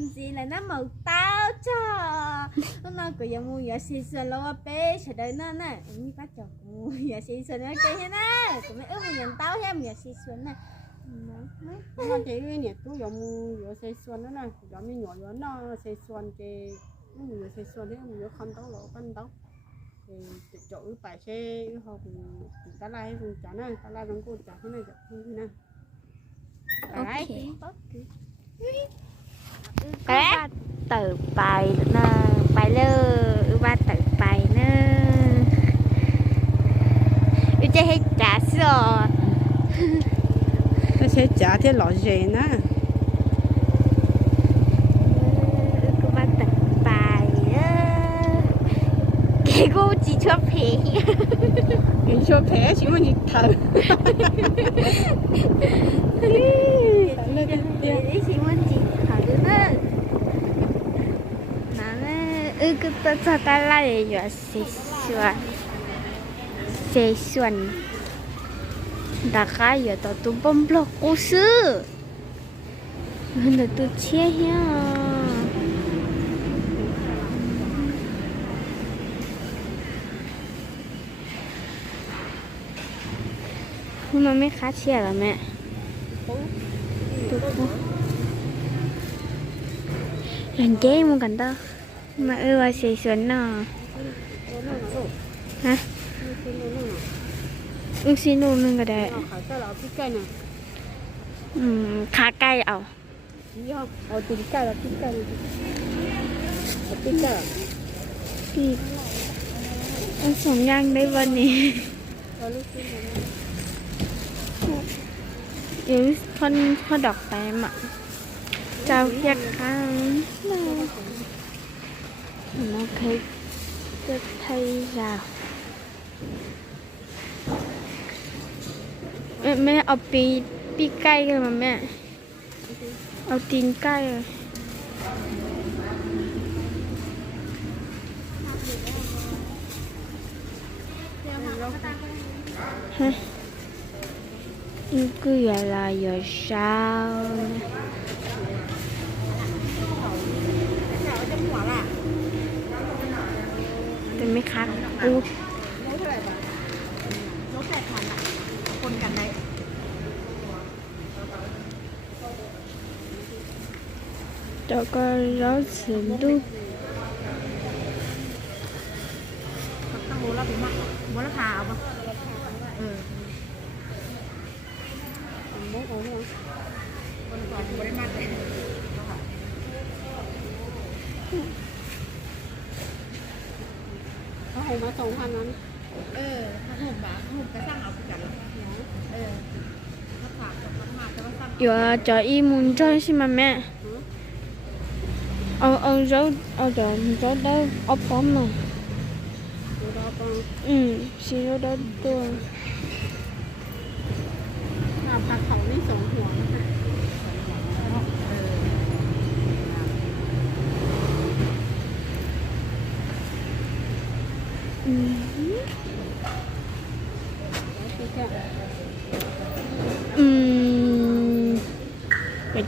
gì là nó màu tao cho. Nó nói của giờ mua giờ xì xuân lâu bé sẽ đợi nó nè như bác chồng mua giờ xì xuân nó kia thế nè của mấy ước một nhận tao thêm giờ xì xuân nè nó chỉ cái này tôi dùng dùng xây xuân đó nè dùng như nhỏ nhỏ nó xây xuân cái nó nhiều xây xuân đấy nhiều không tao lộ con tao thì chỗ phải xe học ta lai vùng trả này ta lai vùng cô trả thế này trả thế này ไปเติบไปเนอไปเลยว่าเติบไปเนออยู่จะให้จ๋าสอ那些家的老人呢？ก็มาตัดไปเออแกกูจีชอบเพลง你说拍什么？你看，ฉันเลิกกันเดี๋ยว นี่ชิมัน うぐとたたられよせっしゅわせっしゅわにだからよととぼんぶろこすなんだとちえへんคุณมันไม่คัดเชียร์หรอแม่ตุ๊กเล่นเกมกันต่อ มาเออว่าเสียสวนหน่อฮะอุ้งซีนูนึงก็ได้ขาไก่าก่หน่อยอืมขาไก่เอาย่อเอาตีนไก่เราพี่ไก่เอาตีนไก่ตีอันสองย่างได้วันนี้ยังท่อนข้อดอกแต้มอะเจ้าเพียกข้าง nó thấy tôi thay rào mẹ mẹ ở pi pi cây rồi mà mẹ. Ở tin cây rồi. Hả? cứ vậy là giờ sao? อู้ คนกันได้ 这个绕程度 ตั้งโ สงอันนั้น เออถ้าหุ่มบบหุ่มก็สร้างเอาไปกันเออถ้าฝากกับมาจะว่าสร้างเดี๋ยจะอีมุนจ้อยใช่ไหมแม่เอาเอาจ้าเอาเดี๋ยเจ้าได้เอาป้อมหน่อยอืมสีเจ้าได้ตัว ผักห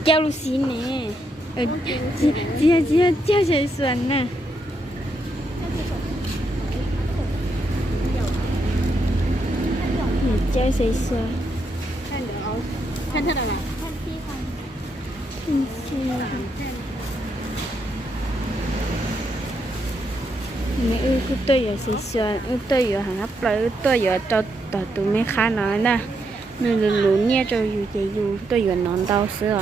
แก้วลูซีนเน่เออเจียเจียเจียเฉยสวนน่ะเจ้าใส่เสื้อท่านเดียวเอท่านท่านอะไรท่านพี่ค่ะท่านพี่ค่ะนี่อือกูตัวอยู่สีสวยอือตัวอยู่หางปลาอืตัวอยู่เจ้าตัวตัวไม่ค้าน้อยนะนี่หลุนเนี่ยจะอยู่จะอยู่ตัวอยู่นอนเตาเสือ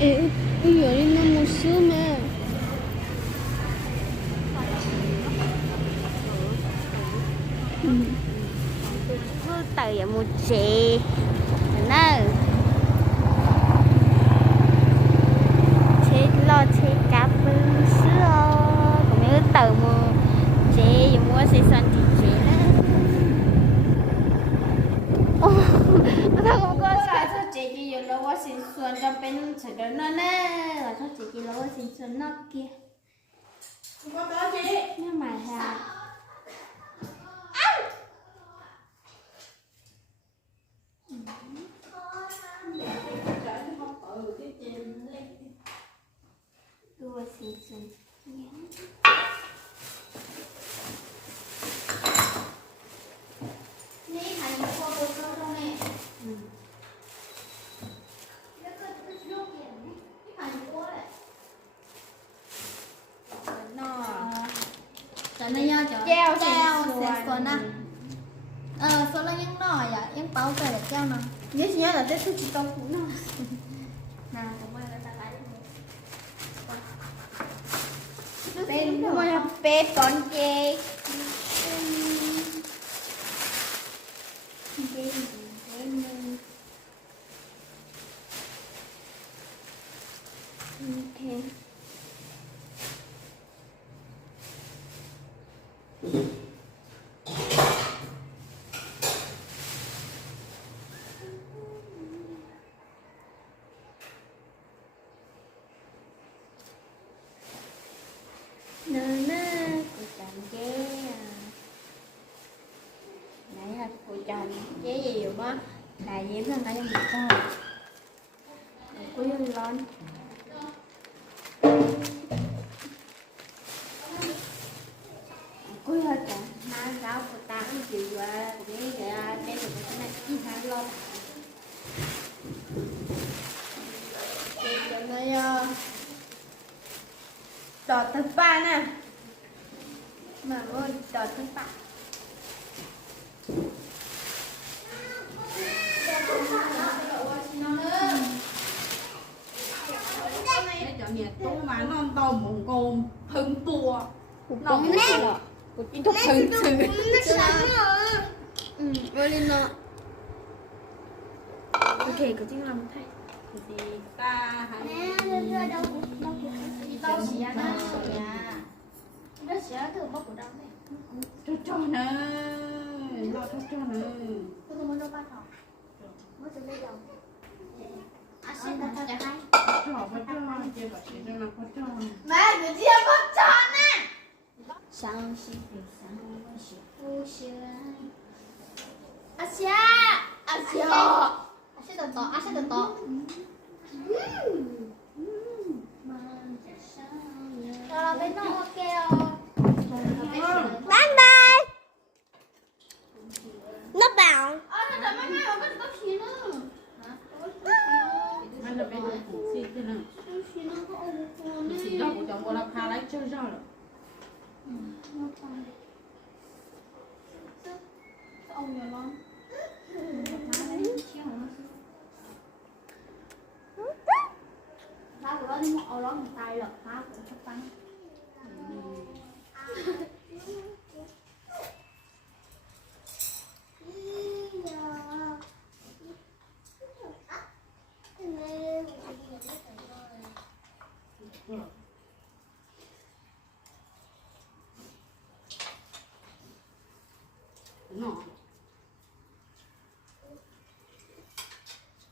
이, 이 연인나무 쓰면 음. 不打也没接，那。Kia. Không có đó chị. Nhưng mà hà want a peppercorn cake. Cô yêu lớn cô yêu chàng má giáo của ta cũng chịu qua cũng như vậy đây là cái này chỉ hai lon cái này à đỏ thứ ba nè mà ơi đỏ thứ ba 我们那个，我一头撑子。我们，嗯，我的呢？OK，可劲了，太。爸，还没。没，这不都不不着急啊，那呀，那小呀，都不不着急。不着 呢，那不着呢。这怎么着办呢？我准备要。啊，现在大家还。想你想我想不想，阿西阿阿，阿西的刀阿西的刀。嗯嗯，别着我给，哦。No.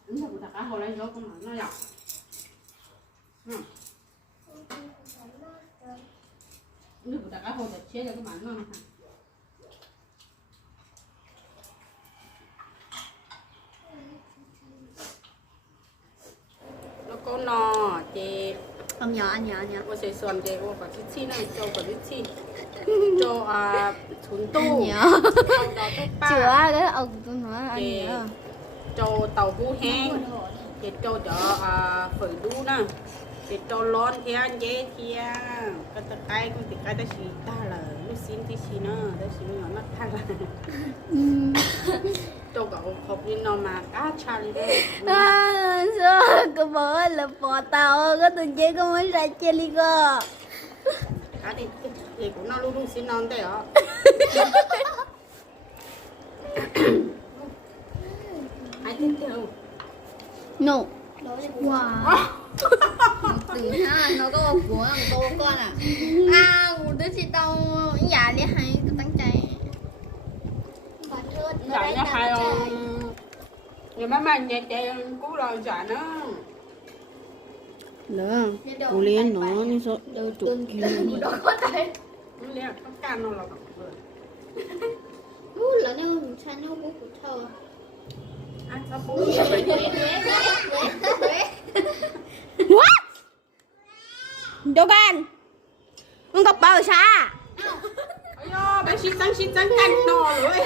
đúng là của ta cá hồi lấy gió con nó dọc đúng là của ta cá hồi 제수한데 오가 지치는 저거 지치 저아 존도 아니요 저아가 억둔 아니요 저 떠부행ขุนตู้เจ้าก็าตอนมาใจโร้อนเทียนเย้เทียนก็จะใกล้ก็ติดไคร้ตะฉีตาเลย lúc xin thì chỉ nó đó chỉ nhỏ nó ta là cho cậu học đi nó mà cá cha đi đấy à sao cái bữa là bỏ tàu có từng chơi có mấy ra chơi đi cơ cá đi thì cũng nó luôn luôn xin non đấy hả ai tin theo no wow từ ha nó có của làm cô con à à đứa chị tao nhà đi hay cái tăng chạy Dạ nó hay không? Nhà má mà nhà chị cú rồi dạ nó lỡ cô liên nó như số đầu chụp kia đó có thể nó can nó là Ú, là nó sao nó bố của thơ ว้าเดูกันมึงก็เป่าช้าโยไปชิดจังชิดจังกันนอนเลย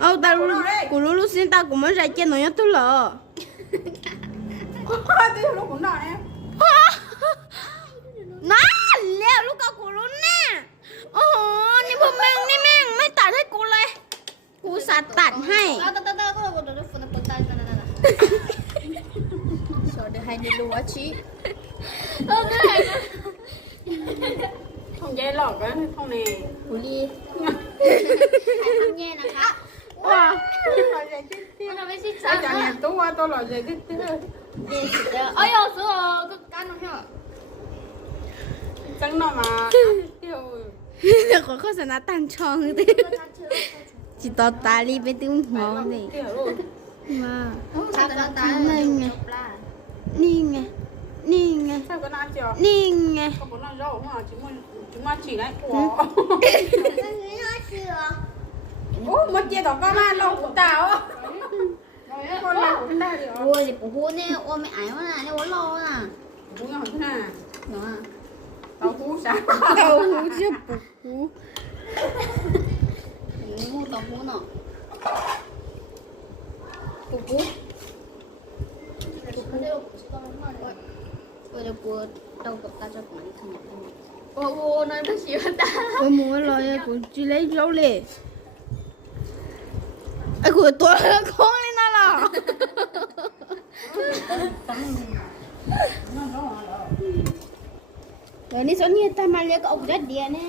เอาแต่รู้กูรู้รู้สิแตากูไม่ใช่เจนหน่อยตัวหล่ออ cái này nè. không dễ lọt á không nè Ủa đi. Thằng nha nè, hả? wow sao chẳng tú qua tôi cái Đi xịt ra. Ôi, ôi, sữa, cái cá nó hả? trắng nó mà có có sẽ nó tan tròn thế chỉ tao ta đi với tiếng hoa này mà Sao tao ta Mình nè. đi nghe đi nghe sao có ăn chưa? đi nghe không có ăn rau mà chúng mình chúng mình chỉ đấy. Ủa. Ủa một chia tao có mà lâu cũng tao. Á con lâu cũng tao được Ôi, thì bố hôn nè, ôi mày ái quá nè, nè bố lo nè. đúng rồi thế nào? Đúng à? tao hú sao ก็จะกลัวเรากับตาจะมันขนาดนี้โอ้โหนอนก็เสีตาโอ้โหลอยกูจีเลยเจ้าเลยไอ้กูตัวค้งเลยนะละเดี๋ยวนี้สนเนี่ตามาเรีกออกจัดเดียแน่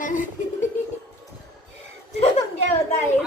bạn này. Thương ghê vào tay.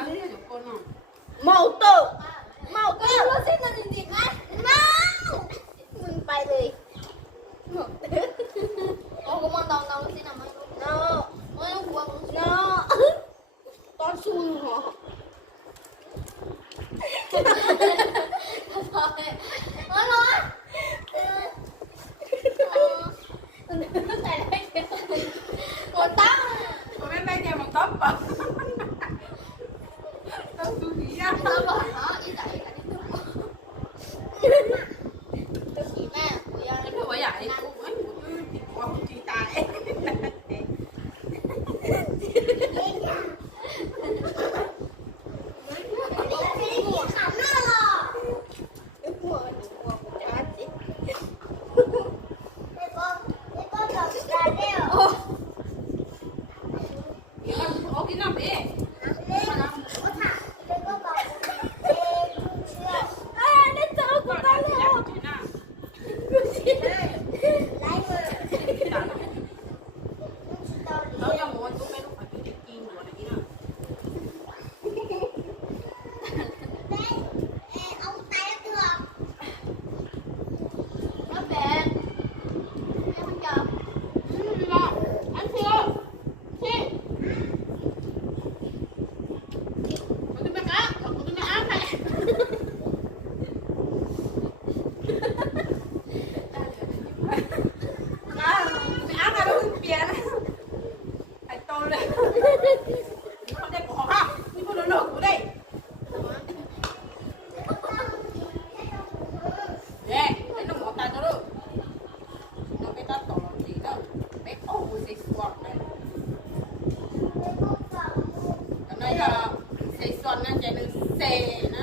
นั่าจะหนึ่งเซนะ